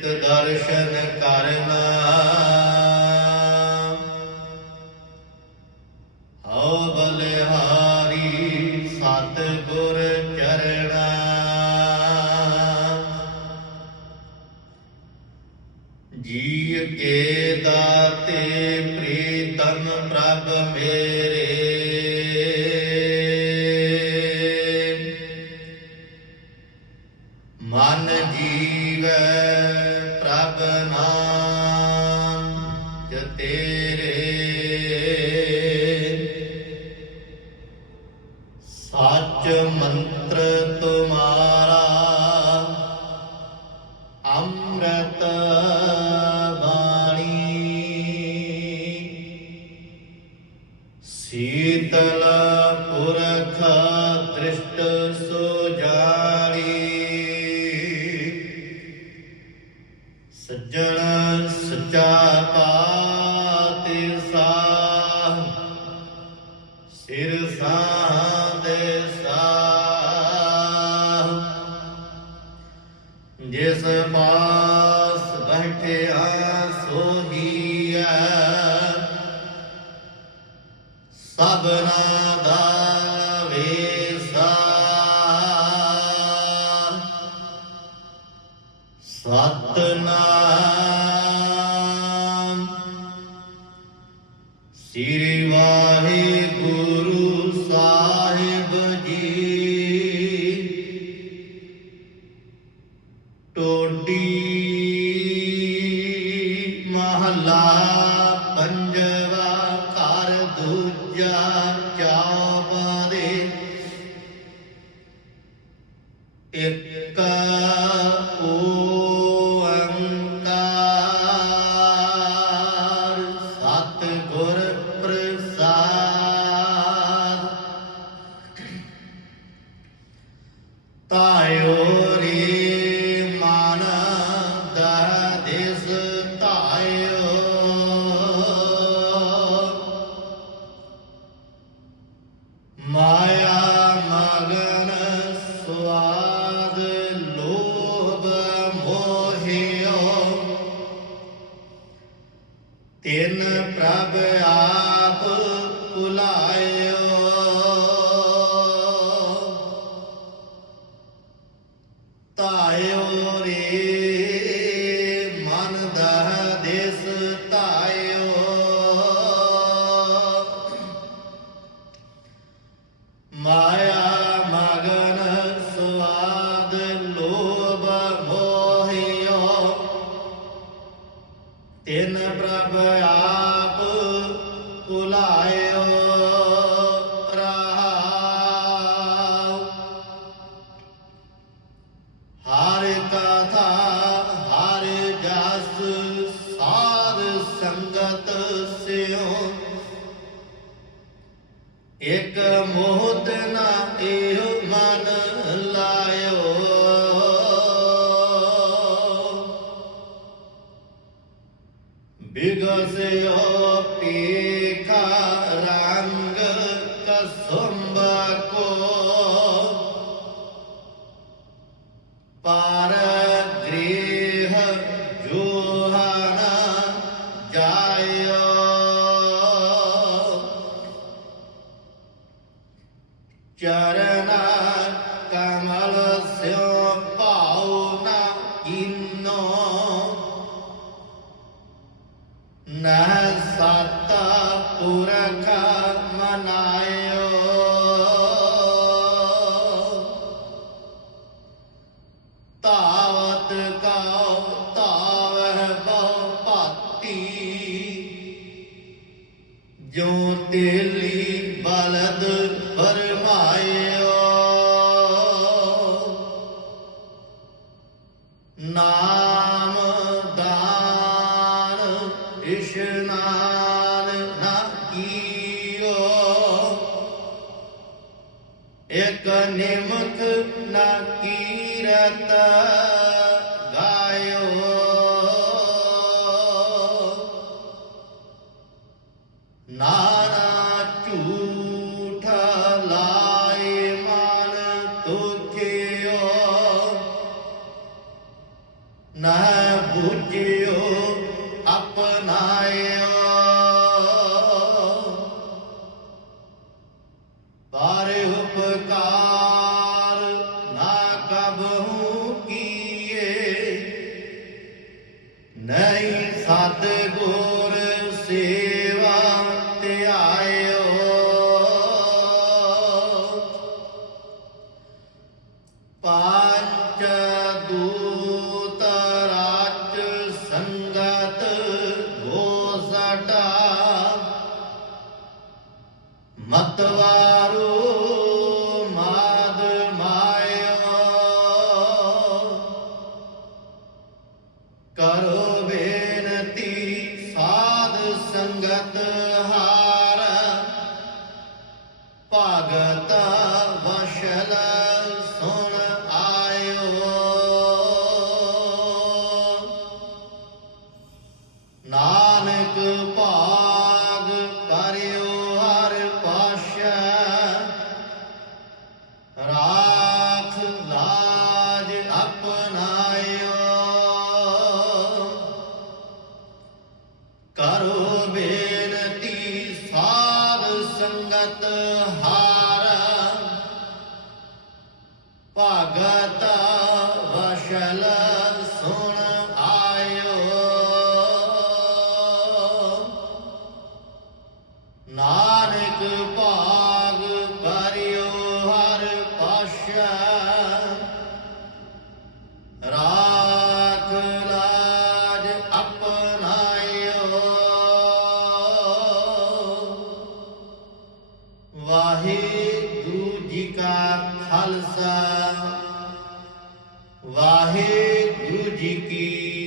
ਨਿਤ ਦਰਸ਼ਨ ਕਰਨਾ। ਹਉ ਬਲਿਹਾਰੀ ਸਤ ਗੁਰ ਚਰਣਾ। ਜੀ ਕੇ ਦਾਤੇ ਪ੍ਰੀਤਮ ਪ੍ਰਭ ਮੇਰੇ। ਜੀਵੈ ਪ੍ਰਭ ਨਾਮ। ਜਿਸ ਪਾਸ ਬੈਠਿਆ ਸੋਹੀਐ ਸਭਨਾ ਦਾ ਤਿਨ ਪ੍ਰਭ ਆਪ ਭੁਲਾਇਓ। ਤਾਇਓ ਰੇ ਮਨ ਦਹ ਦਿਸ ਤਾਇਓ ਤਿਨ ਪ੍ਰਭ ਆਪ ਭੁਲਾਇਓ ਰਹਾਉ ਹਰ ਕਥਾ, ਹਰ ਜਸ, ਸਾਧ ਸੰਗਤ ਸਿਓ। ਇਕ ਮੋਹਤ ਨਾ ਇਹੋ ਮਨ ਬਿਗਸਿਓ ਪੀਖਾ ਰੰਗ ਕਸੁੰਬ ਕੋ ਪਰ ਇਕ ਨਿਮਕ ਨਾ ਕੀਰਤ। ਤਵਾਰੋ ਮਾਦ ਮਾਇਓ। ਕਰੋ ਬੇਨਤੀ ਸਾਧ ਸੰਗਤ ਹਾਰ। ਭਗਤਾ ਵਸ਼ਲ ਸੁਣ ਆਇਓ। ਨਾ কারো ਵਾਹਿਗੁਰੂ ਜੀ ਕੀ